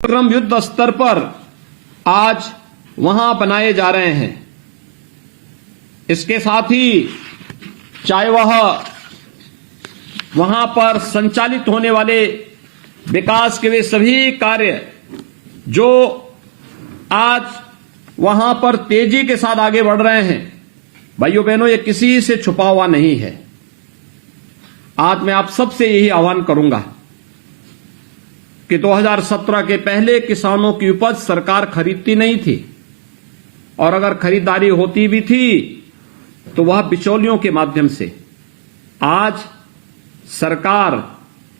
कार्यक्रम युद्ध स्तर पर आज वहां बनाए जा रहे हैं। इसके साथ ही चाहे वह वहां पर संचालित होने वाले विकास के वे सभी कार्य जो आज वहां पर तेजी के साथ आगे बढ़ रहे हैं, भाइयों बहनों, ये किसी से छुपा हुआ नहीं है। आज मैं आप सबसे यही आह्वान करूंगा कि 2017 के पहले किसानों की उपज सरकार खरीदती नहीं थी, और अगर खरीदारी होती भी थी तो वह बिचौलियों के माध्यम से। आज सरकार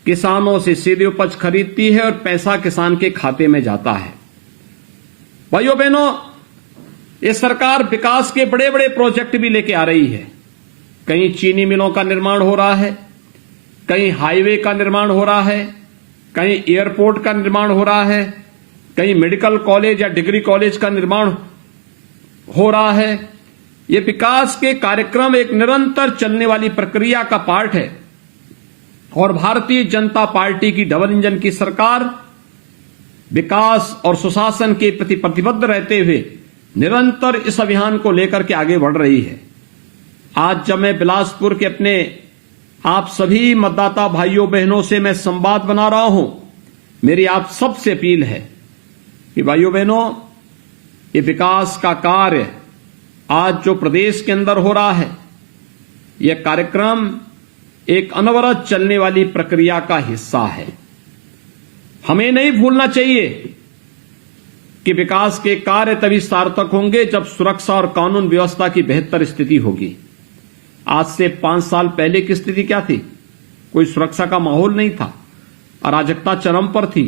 किसानों से सीधे उपज खरीदती है और पैसा किसान के खाते में जाता है। भाइयों बहनों, ये सरकार विकास के बड़े बड़े प्रोजेक्ट भी लेके आ रही है। कहीं चीनी मिलों का निर्माण हो रहा है, कहीं हाईवे का निर्माण हो रहा है, कहीं एयरपोर्ट का निर्माण हो रहा है, कहीं मेडिकल कॉलेज या डिग्री कॉलेज का निर्माण हो रहा है। ये विकास के कार्यक्रम एक निरंतर चलने वाली प्रक्रिया का पार्ट है, और भारतीय जनता पार्टी की डबल इंजन की सरकार विकास और सुशासन के प्रति प्रतिबद्ध रहते हुए निरंतर इस अभियान को लेकर के आगे बढ़ रही है। आज जब मैं बिलासपुर के अपने आप सभी मतदाता भाइयों बहनों से मैं संवाद बना रहा हूं, मेरी आप सबसे अपील है कि भाइयों बहनों, ये विकास का कार्य आज जो प्रदेश के अंदर हो रहा है, यह कार्यक्रम एक अनवरत चलने वाली प्रक्रिया का हिस्सा है। हमें नहीं भूलना चाहिए कि विकास के कार्य तभी सार्थक होंगे जब सुरक्षा और कानून व्यवस्था की बेहतर स्थिति होगी। आज से 5 साल पहले की स्थिति क्या थी? कोई सुरक्षा का माहौल नहीं था, अराजकता चरम पर थी,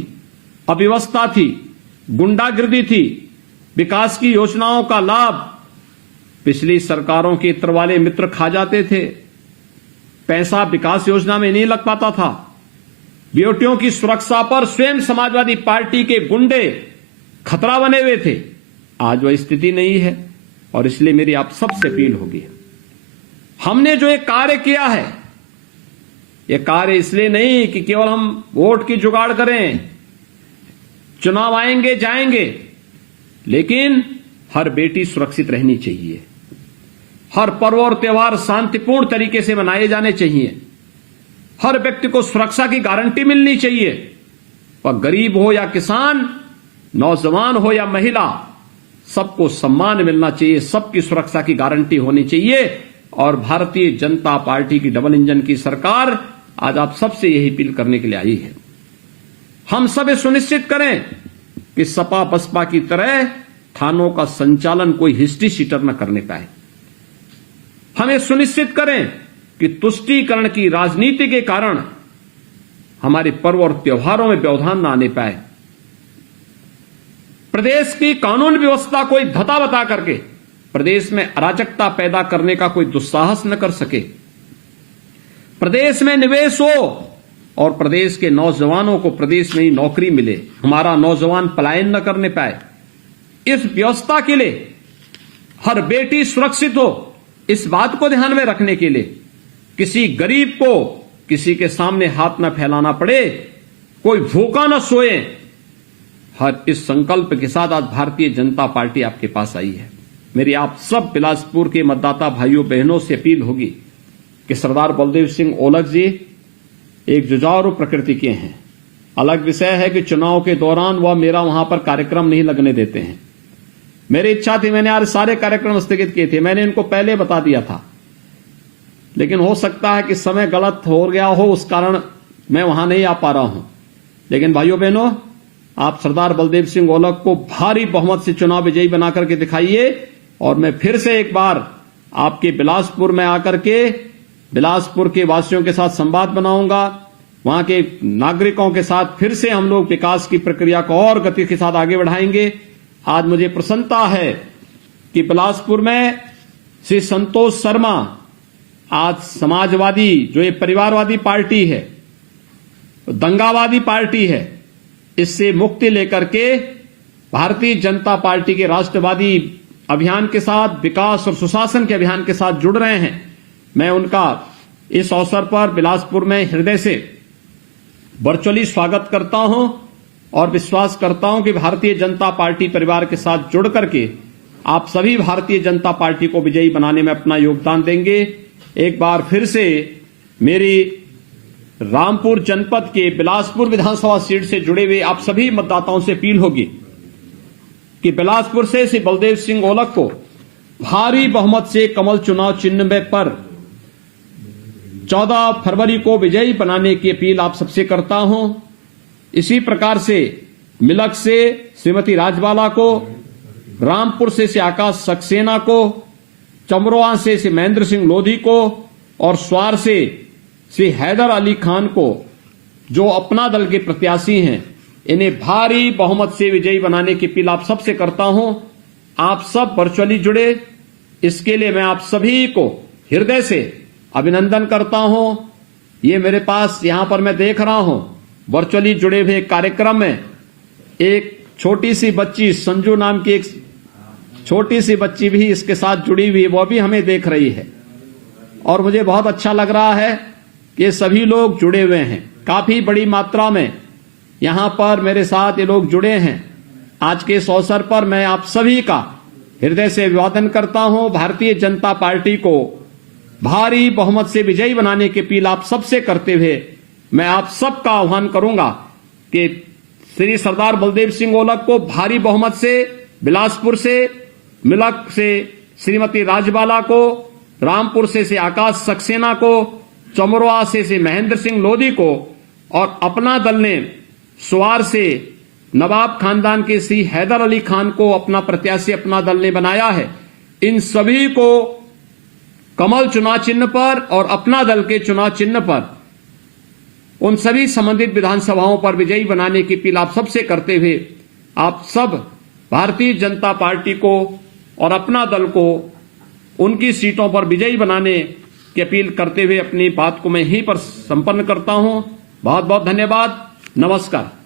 अव्यवस्था थी, गुंडागिर्दी थी। विकास की योजनाओं का लाभ पिछली सरकारों के इत्र वाले मित्र खा जाते थे। पैसा विकास योजना में नहीं लग पाता था। बेटियों की सुरक्षा पर स्वयं समाजवादी पार्टी के गुंडे खतरा बने हुए थे। आज वह स्थिति नहीं है, और इसलिए मेरी आप सबसे अपील होगी, हमने जो एक कार्य किया है, यह कार्य इसलिए नहीं कि केवल हम वोट की जुगाड़ करें, चुनाव आएंगे जाएंगे, लेकिन हर बेटी सुरक्षित रहनी चाहिए, हर पर्व और त्योहार शांतिपूर्ण तरीके से मनाए जाने चाहिए, हर व्यक्ति को सुरक्षा की गारंटी मिलनी चाहिए। वह गरीब हो या किसान, नौजवान हो या महिला, सबको सम्मान मिलना चाहिए, सबकी सुरक्षा की गारंटी होनी चाहिए। और भारतीय जनता पार्टी की डबल इंजन की सरकार आज आप सबसे यही अपील करने के लिए आई है। हम सब ये सुनिश्चित करें कि सपा बसपा की तरह थानों का संचालन कोई हिस्ट्री शीटर न करने पाए। हम ये सुनिश्चित करें कि तुष्टीकरण की राजनीति के कारण हमारे पर्व और त्योहारों में व्यवधान न आने पाए। प्रदेश की कानून व्यवस्था कोई धता बता करके प्रदेश में अराजकता पैदा करने का कोई दुस्साहस न कर सके। प्रदेश में निवेश हो और प्रदेश के नौजवानों को प्रदेश में ही नौकरी मिले, हमारा नौजवान पलायन न करने पाए। इस व्यवस्था के लिए हर बेटी सुरक्षित हो, इस बात को ध्यान में रखने के लिए किसी गरीब को किसी के सामने हाथ न फैलाना पड़े, कोई भूखा न सोए, हर इस संकल्प के साथ आज भारतीय जनता पार्टी आपके पास आई है। मेरी आप सब बिलासपुर के मतदाता भाइयों बहनों से अपील होगी कि सरदार बलदेव सिंह ओलख जी एक जुझारू प्रकृति के हैं। अलग विषय है कि चुनाव के दौरान वह मेरा वहां पर कार्यक्रम नहीं लगने देते हैं। मेरी इच्छा थी, मैंने आज सारे कार्यक्रम स्थगित किए थे, मैंने इनको पहले बता दिया था, लेकिन हो सकता है कि समय गलत हो गया हो, उस कारण मैं वहां नहीं आ पा रहा हूं। लेकिन भाइयों बहनों, आप सरदार बलदेव सिंह ओलख को भारी बहुमत से चुनाव विजयी बनाकर के दिखाइए, और मैं फिर से एक बार आपके बिलासपुर में आकर के बिलासपुर के वासियों के साथ संवाद बनाऊंगा, वहां के नागरिकों के साथ फिर से हम लोग विकास की प्रक्रिया को और गति के साथ आगे बढ़ाएंगे। आज मुझे प्रसन्नता है कि बिलासपुर में श्री संतोष शर्मा आज समाजवादी, जो ये परिवारवादी पार्टी है, दंगावादी पार्टी है, इससे मुक्ति लेकर के भारतीय जनता पार्टी के राष्ट्रवादी अभियान के साथ, विकास और सुशासन के अभियान के साथ जुड़ रहे हैं। मैं उनका इस अवसर पर बिलासपुर में हृदय से वर्चुअली स्वागत करता हूं। और विश्वास करता हूं कि भारतीय जनता पार्टी परिवार के साथ जुड़ करके आप सभी भारतीय जनता पार्टी को विजयी बनाने में अपना योगदान देंगे। एक बार फिर से मेरी रामपुर जनपद के बिलासपुर विधानसभा सीट से जुड़े हुए आप सभी मतदाताओं से अपील होगी कि बिलासपुर से श्री बलदेव सिंह ओलख को भारी बहुमत से कमल चुनाव चिन्ह पर 14 फरवरी को विजयी बनाने की अपील आप सबसे करता हूं। इसी प्रकार से मिलक से श्रीमती राजबाला को, रामपुर से श्री आकाश सक्सेना को, चमरोआ से श्री महेंद्र सिंह लोधी को और स्वार से श्री हैदर अली खान को, जो अपना दल के प्रत्याशी हैं, इन्हें भारी बहुमत से विजयी बनाने की अपील आप सबसे करता हूं। आप सब वर्चुअली जुड़े, इसके लिए मैं आप सभी को हृदय से अभिनंदन करता हूं। ये मेरे पास यहां पर मैं देख रहा हूं वर्चुअली जुड़े हुए कार्यक्रम में एक छोटी सी बच्ची, संजू नाम की एक छोटी सी बच्ची भी इसके साथ जुड़ी हुई, वो भी हमें देख रही है और मुझे बहुत अच्छा लग रहा है कि ये सभी लोग जुड़े हुए हैं। काफी बड़ी मात्रा में यहां पर मेरे साथ ये लोग जुड़े हैं। आज के इस अवसर पर मैं आप सभी का हृदय से अभिवादन करता हूं। भारतीय जनता पार्टी को भारी बहुमत से विजयी बनाने की अपील आप सबसे करते हुए मैं आप सबका आह्वान करूंगा कि श्री सरदार बलदेव सिंह ओलख को भारी बहुमत से, बिलासपुर से, मिलक से श्रीमती राजबाला को, रामपुर से श्री आकाश सक्सेना को, चमरोआ से श्री महेंद्र सिंह लोधी को और अपना दल ने स्वार से नवाब खानदान के श्री हैदर अली खान को अपना प्रत्याशी अपना दल ने बनाया है। इन सभी को कमल चुनाव चिन्ह पर और अपना दल के चुनाव चिन्ह पर उन सभी संबंधित विधानसभाओं पर विजयी बनाने की अपील आप सबसे करते हुए आप सब भारतीय जनता पार्टी को और अपना दल को उनकी सीटों पर विजयी बनाने की अपील करते हुए अपनी बात को मैं यहीं पर संपन्न करता हूं। बहुत बहुत धन्यवाद। नमस्कार।